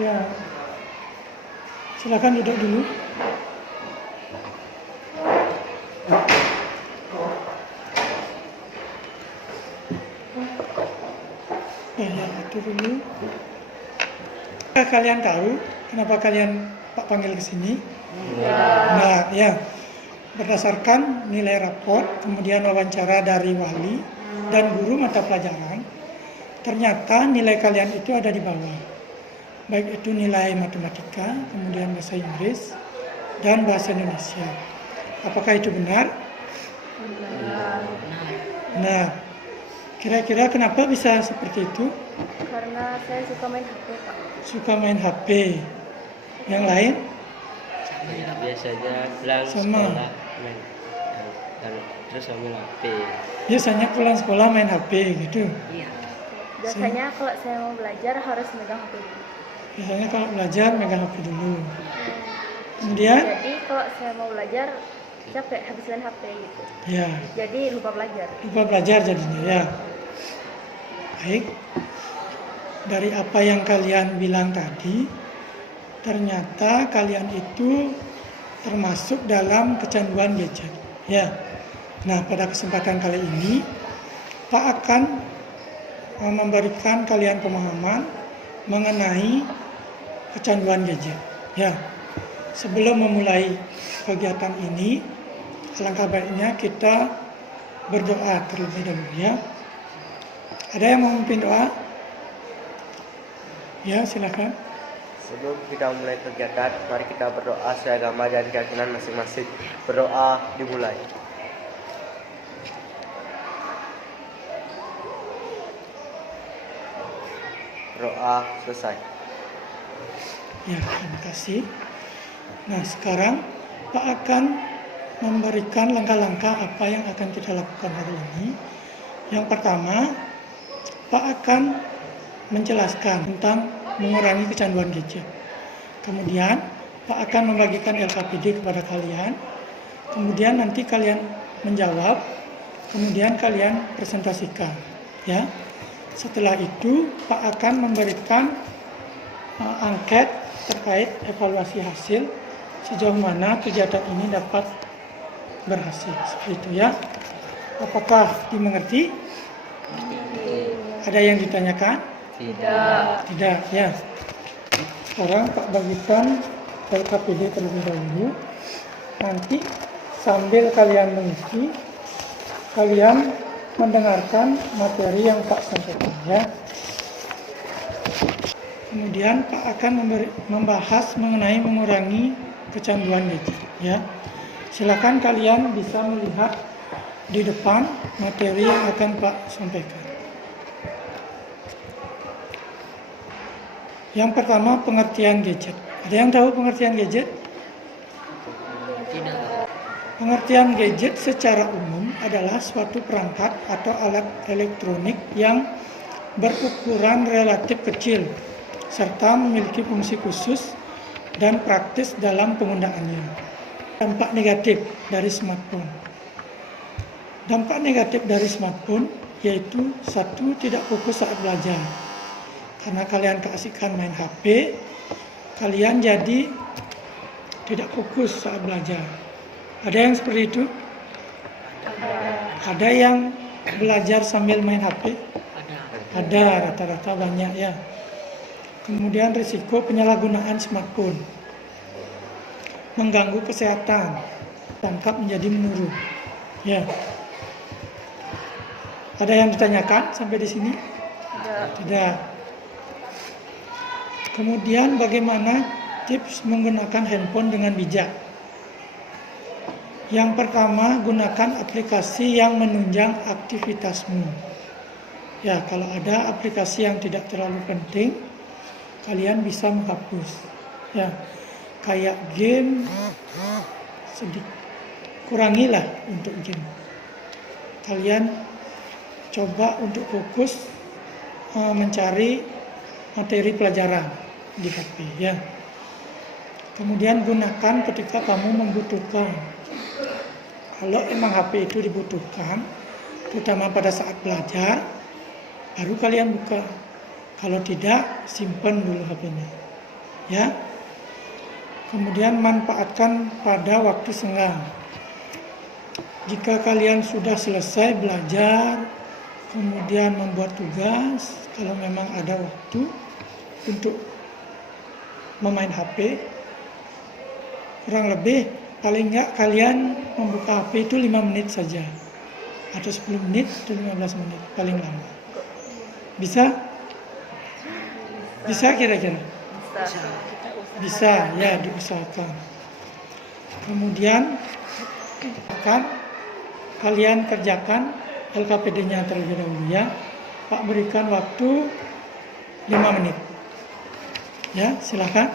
Ya, silakan duduk dulu. Ya, itu dulu. Kalian tahu kenapa kalian Pak panggil ke sini? Ya. Nah, ya. Berdasarkan nilai raport, kemudian wawancara dari wali dan guru mata pelajaran, ternyata nilai kalian itu ada di bawah. Baik itu nilai matematika, kemudian bahasa Inggris, dan bahasa Indonesia. Apakah itu benar? Benar. Nah, kira-kira kenapa bisa seperti itu? Karena saya suka main HP, Pak. Suka main HP. Yang lain? Biasanya pulang Sama. sekolah main dan terus ambil HP. Biasanya pulang sekolah main HP gitu. Iya. Biasanya kalau saya mau belajar harus megang HP dulu. Biasanya kalau belajar megang HP dulu. Kemudian? Jadi kalau saya mau belajar capek habis main HP gitu. Ya. Jadi lupa belajar. Lupa belajar jadinya ya. Baik. Dari apa yang kalian bilang tadi, ternyata kalian itu termasuk dalam kecanduan gadget. Ya. Nah, pada kesempatan kali ini, Pak akan memberikan kalian pemahaman mengenai kecanduan gadget. Ya. Sebelum memulai kegiatan ini, alangkah baiknya kita berdoa terlebih dahulu ya. Ada yang mau memimpin doa? Ya, silakan. Sebelum kita mulai kegiatan, mari kita berdoa sesuai agama dan keyakinan masing-masing. Berdoa dimulai. Berdoa selesai. Ya, terima kasih. Nah, sekarang Pak akan memberikan langkah-langkah apa yang akan kita lakukan hari ini. Yang pertama, Pak akan menjelaskan tentang mengurangi kecanduan gadget. Kemudian, Pak akan membagikan LKPD kepada kalian. Kemudian nanti kalian menjawab, kemudian kalian presentasikan, ya. Setelah itu, Pak akan memberikan angket terkait evaluasi hasil sejauh mana kegiatan ini dapat berhasil. Seperti itu ya. Apakah dimengerti? Ada yang ditanyakan? Tidak. Tidak, ya. Sekarang Pak bagikan LKPD terlebih dahulu. Nanti sambil kalian mengisi, kalian mendengarkan materi yang Pak sampaikan ya. Kemudian Pak akan membahas mengenai mengurangi kecanduan gadget ya. Silakan kalian bisa melihat di depan materi yang akan Pak sampaikan. Yang pertama, pengertian gadget. Ada yang tahu pengertian gadget? Tidak. Pengertian gadget secara umum adalah suatu perangkat atau alat elektronik yang berukuran relatif kecil serta memiliki fungsi khusus dan praktis dalam penggunaannya. Dampak negatif dari smartphone. Dampak negatif dari smartphone yaitu satu, tidak fokus saat belajar. Karena kalian keasikan main HP, kalian jadi tidak fokus saat belajar. Ada yang seperti itu? Ada yang belajar sambil main HP? Ada, rata-rata banyak ya. Kemudian risiko penyalahgunaan smartphone. Mengganggu kesehatan, tangkap menjadi menurun. Ya. Ada yang ditanyakan sampai di sini? Tidak. Tidak. Kemudian bagaimana tips menggunakan handphone dengan bijak? Yang pertama, gunakan aplikasi yang menunjang aktivitasmu. Ya, kalau ada aplikasi yang tidak terlalu penting, kalian bisa menghapus. Ya, kayak game, sedikit kurangilah untuk game. Kalian coba untuk fokus mencari materi pelajaran di HP ya. Kemudian gunakan ketika kamu membutuhkan. Kalau emang HP itu dibutuhkan, terutama pada saat belajar, baru kalian buka. Kalau tidak, simpan dulu HP-nya. Ya. Kemudian manfaatkan pada waktu senggang. Jika kalian sudah selesai belajar, kemudian membuat tugas, kalau memang ada waktu untuk memain HP, kurang lebih paling enggak kalian membuka HP itu 5 menit saja, atau 10 menit atau 15 menit paling lama. Bisa? Bisa kira-kira? Bisa, ya, diusahakan. Kemudian kalian kerjakan LKPD-nya terlebih dahulu ya. Pak berikan waktu 5 menit. Ya, silakan.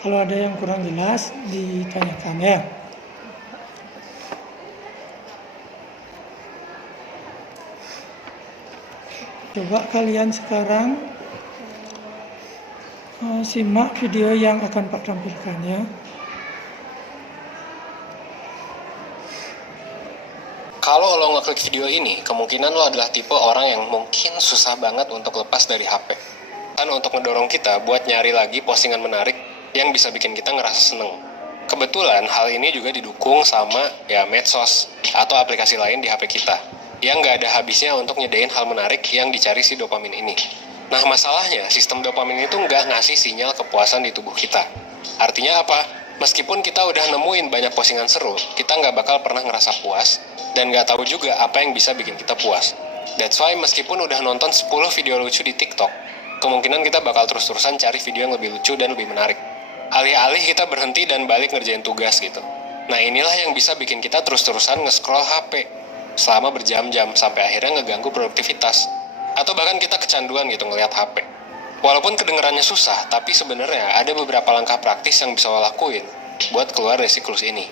Kalau ada yang kurang jelas ditanyakan ya. Coba kalian sekarang simak video yang akan Pak tampilkan ya. Kalau lo ngeklik video ini, kemungkinan lo adalah tipe orang yang mungkin susah banget untuk lepas dari HP. Dan untuk ngedorong kita buat nyari lagi postingan menarik yang bisa bikin kita ngerasa seneng. Kebetulan hal ini juga didukung sama ya medsos atau aplikasi lain di HP kita yang nggak ada habisnya untuk nyedain hal menarik yang dicari si dopamin ini. Nah masalahnya, sistem dopamin itu nggak ngasih sinyal kepuasan di tubuh kita. Artinya apa? Meskipun kita udah nemuin banyak postingan seru, kita nggak bakal pernah ngerasa puas dan nggak tahu juga apa yang bisa bikin kita puas. That's why meskipun udah nonton 10 video lucu di TikTok, kemungkinan kita bakal terus-terusan cari video yang lebih lucu dan lebih menarik. Alih-alih kita berhenti dan balik ngerjain tugas gitu. Nah inilah yang bisa bikin kita terus-terusan nge-scroll HP selama berjam-jam sampai akhirnya ngeganggu produktivitas. Atau bahkan kita kecanduan gitu ngelihat HP. Walaupun kedengarannya susah, tapi sebenarnya ada beberapa langkah praktis yang bisa lo lakuin buat keluar dari siklus ini.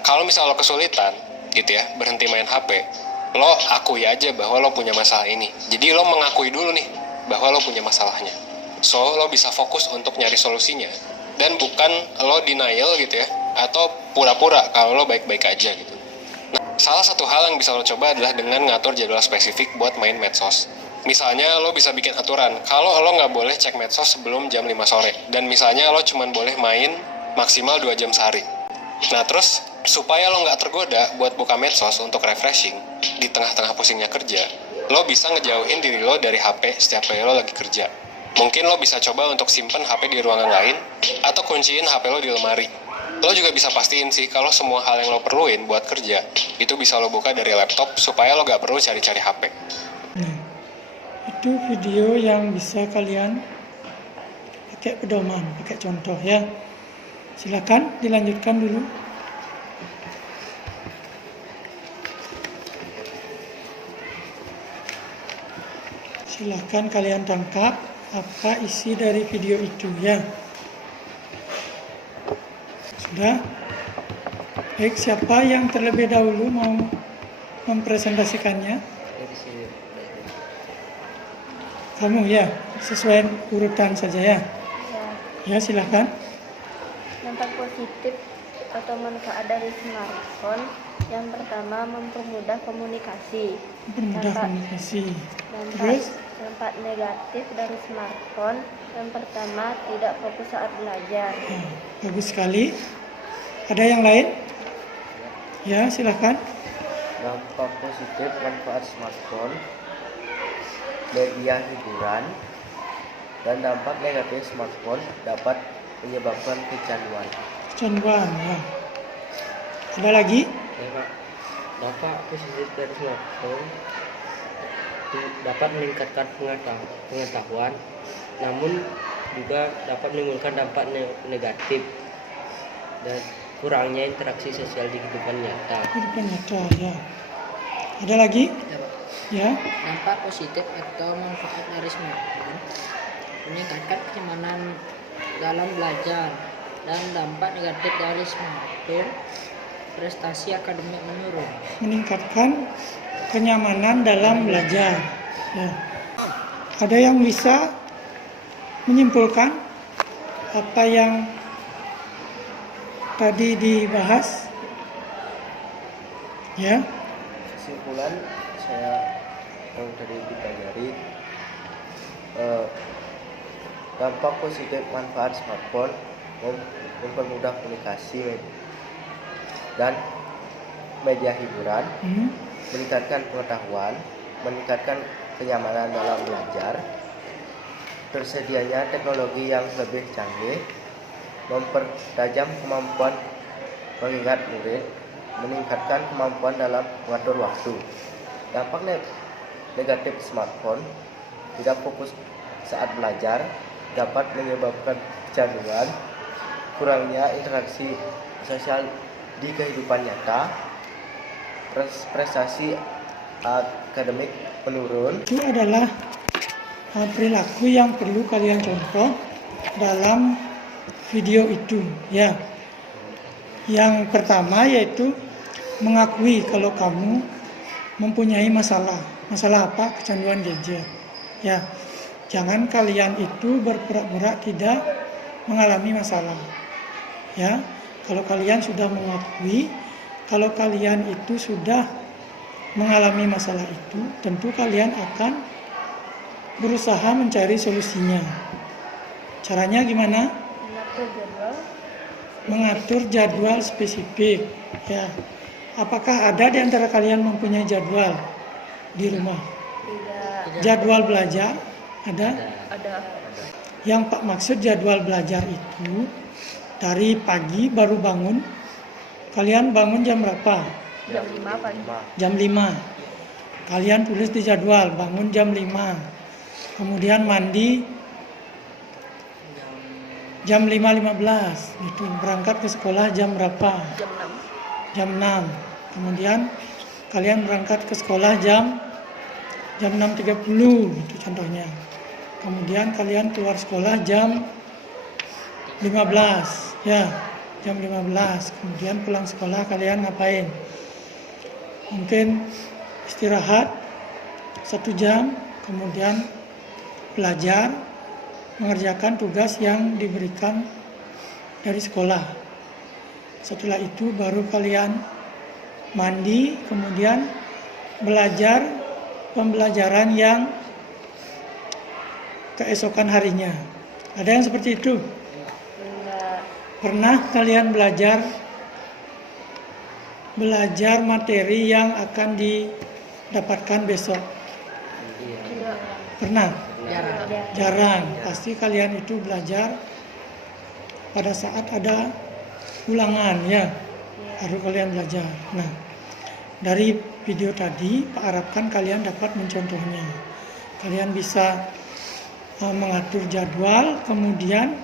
Kalau misal lo kesulitan, gitu ya, berhenti main HP, lo akui aja bahwa lo punya masalah ini. Jadi lo mengakui dulu nih, bahwa lo punya masalahnya. So, lo bisa fokus untuk nyari solusinya. Dan bukan lo denial gitu ya, atau pura-pura kalau lo baik-baik aja gitu. Nah, salah satu hal yang bisa lo coba adalah dengan ngatur jadwal spesifik buat main medsos. Misalnya lo bisa bikin aturan, kalau lo nggak boleh cek medsos sebelum jam 5 sore. Dan misalnya lo cuma boleh main maksimal 2 jam sehari. Nah terus, supaya lo nggak tergoda buat buka medsos untuk refreshing di tengah-tengah pusingnya kerja, lo bisa ngejauhin diri lo dari HP setiap kali lo lagi kerja. Mungkin lo bisa coba untuk simpen HP di ruangan lain, atau kunciin HP lo di lemari. Lo juga bisa pastiin sih kalau semua hal yang lo perluin buat kerja, itu bisa lo buka dari laptop supaya lo nggak perlu cari-cari HP. Nah, itu video yang bisa kalian pakai pedoman, pakai contoh ya. Silakan dilanjutkan dulu. Silakan kalian tangkap apa isi dari video itu ya. Sudah? Baik, siapa yang terlebih dahulu mau mempresentasikannya? Kamu ya, sesuai urutan saja ya. Ya, silakan. Dampak positif atau manfaat dari smartphone yang pertama mempermudah komunikasi. Mempermudah komunikasi. Dampak, Terus? dampak negatif dari smartphone yang pertama tidak fokus saat belajar. Ya, bagus sekali. Ada yang lain? Ya, silakan. Dampak positif manfaat smartphone, media hiburan, dan dampak negatif smartphone dapat menyebabkan kecanduan. Kecanduan ya. Ada lagi? Ya Pak, dampak positif dari smartphone dapat meningkatkan pengetahuan, namun juga dapat menimbulkan dampak negatif dan kurangnya interaksi sosial di kehidupan nyata. Kehidupan nyata ya. Ada lagi? Ya, Pak. Ya. Dampak positif atau manfaat dari smartphone meningkatkan kenyamanan dalam belajar, dan dampak negatif dari smartphone prestasi akademik menurun. Meningkatkan kenyamanan dalam belajar. Ya. Ada yang bisa menyimpulkan apa yang tadi dibahas? Ya. Kesimpulan saya yang tadi dipelajari, Dampak positif manfaat smartphone mempermudah komunikasi dan media hiburan, meningkatkan pengetahuan, meningkatkan kenyamanan dalam belajar, tersedianya teknologi yang lebih canggih, mempertajam kemampuan mengingat murid, meningkatkan kemampuan dalam mengatur waktu. Dampak negatif smartphone, tidak fokus saat belajar, dapat menyebabkan kecanduan, kurangnya interaksi sosial di kehidupan nyata, prestasi akademik menurun. Itu adalah perilaku yang perlu kalian contoh dalam video itu, ya. Yang pertama yaitu mengakui kalau kamu mempunyai masalah. Masalah apa? Kecanduan gadget. Ya. Jangan kalian itu berpura-pura tidak mengalami masalah. Ya. Kalau kalian sudah mengakui kalau kalian itu sudah mengalami masalah itu, tentu kalian akan berusaha mencari solusinya. Caranya gimana? Mengatur jadwal spesifik. Ya. Apakah ada di antara kalian mempunyai jadwal di rumah? Tidak. Jadwal belajar? Ada? Ada. Yang Pak maksud jadwal belajar itu dari pagi baru bangun. Kalian bangun jam berapa? Jam 5 pagi. Jam 5. Kalian tulis di jadwal bangun jam 5. Kemudian mandi jam 5.15 gitu. Berangkat ke sekolah jam berapa? Jam 6. Jam 6. Kemudian kalian berangkat ke sekolah jam 6.30 gitu contohnya. Kemudian kalian keluar sekolah jam 15, ya, jam 15. Kemudian pulang sekolah kalian ngapain? Mungkin istirahat 1 jam, kemudian belajar, mengerjakan tugas yang diberikan dari sekolah. Setelah itu baru kalian mandi, kemudian belajar pembelajaran yang keesokan harinya. Ada yang seperti itu? Enggak. Pernah kalian belajar materi yang akan didapatkan besok? Tidak. Pernah? Jarang. Jarang. Pasti kalian itu belajar pada saat ada ulangan, ya. Baru kalian belajar. Nah, dari video tadi, Pak harapkan kalian dapat mencontohnya. Kalian bisa mengatur jadwal, kemudian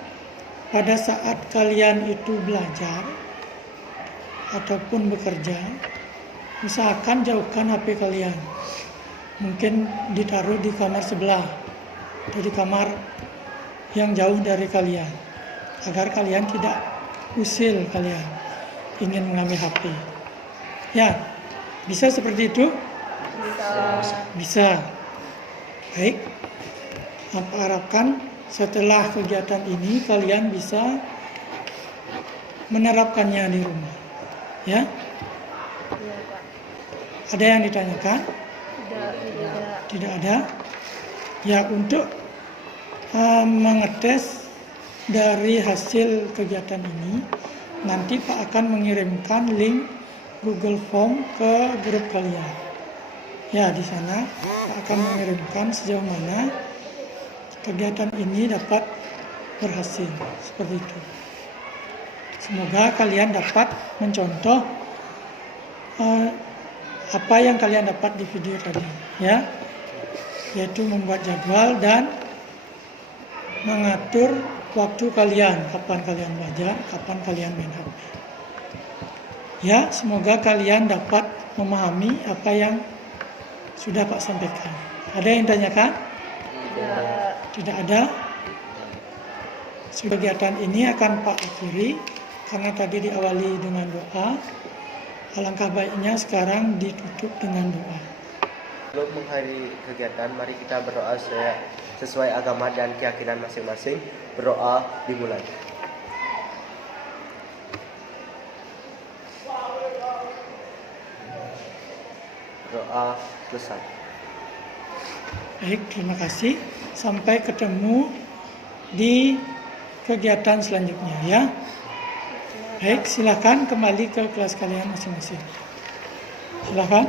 pada saat kalian itu belajar ataupun bekerja, usahakan jauhkan HP kalian. Mungkin ditaruh di kamar sebelah atau di kamar yang jauh dari kalian, agar kalian tidak usil kalian ingin mengambil HP. Ya, bisa seperti itu? Bisa. Baik. Apa harapkan setelah kegiatan ini kalian bisa menerapkannya di rumah. Ya? Iya, Pak. Ada yang ditanyakan? Tidak. Tidak ada? Ya, untuk mengetes dari hasil kegiatan ini, nanti Pak akan mengirimkan link Google Form ke grup kalian. Ya, di sana Pak akan mengirimkan sejauh mana kegiatan ini dapat berhasil, seperti itu. Semoga kalian dapat mencontoh apa yang kalian dapat di video tadi, ya, yaitu membuat jadwal dan mengatur waktu kalian, kapan kalian belajar, kapan kalian main HP. Ya, semoga kalian dapat memahami apa yang sudah Pak sampaikan. Ada yang tanyakan? Tidak ada. Kegiatan ini akan Pak akhiri karena tadi diawali dengan doa. Alangkah baiknya sekarang ditutup dengan doa. Sebelum mengakhiri kegiatan, mari kita berdoa sesuai agama dan keyakinan masing-masing. Berdoa dimulai. Doa selesai. Baik, terima kasih. Sampai ketemu di kegiatan selanjutnya ya. Baik, silakan kembali ke kelas kalian masing-masing. Silakan.